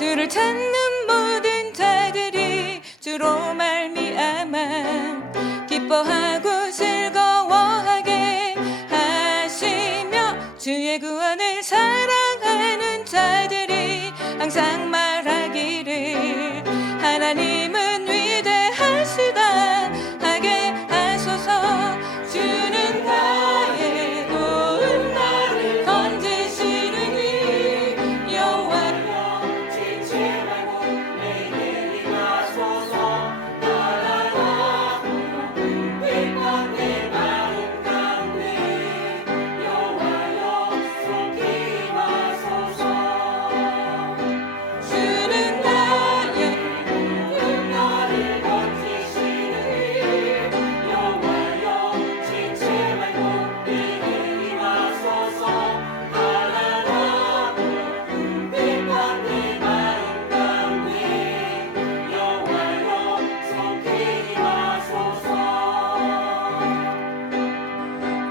주를 찾는 모든 자들이 주로 말미암아 기뻐하고 즐거워하게 하시며 주의 구원을 사랑하는 자들이 항상 말하기를 하나님은